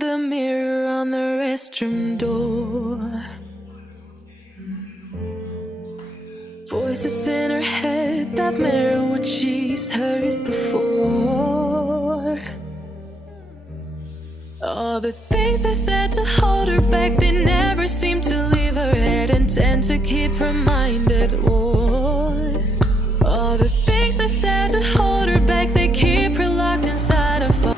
The mirror on the restroom door, voices in her head that mirror what she's heard before. All the things they said to hold her back, they never seem to leave her head and tend to keep her mind at war. All the things they said to hold her back, they keep her locked inside a fire.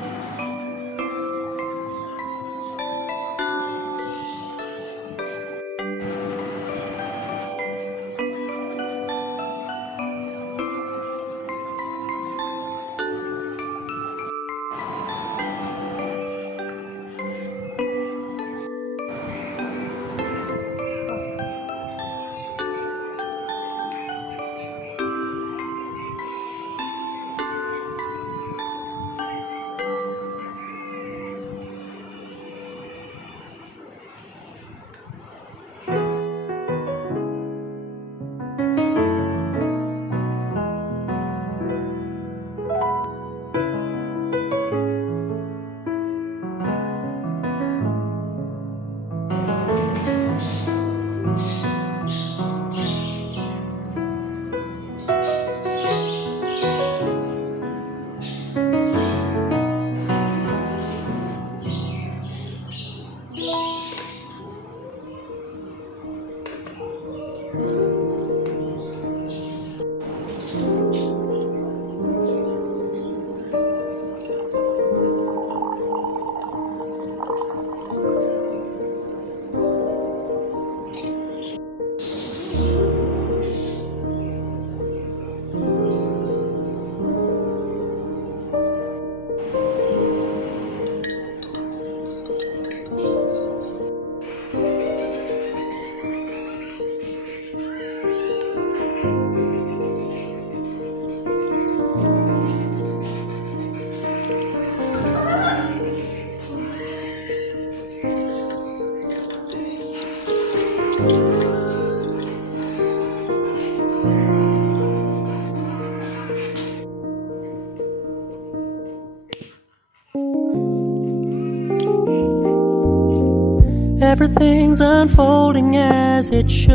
Everything's unfolding as it should,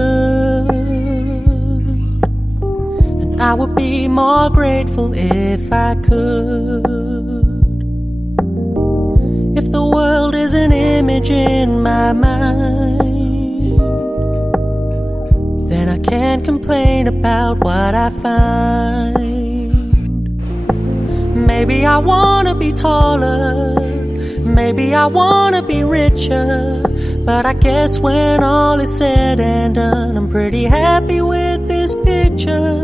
and I would be more grateful if I could. If the world is an image in my mind, then I can't complain about what I find. Maybe I wanna be taller, maybe I wanna be richer, but I guess when all is said and done, I'm pretty happy with this picture.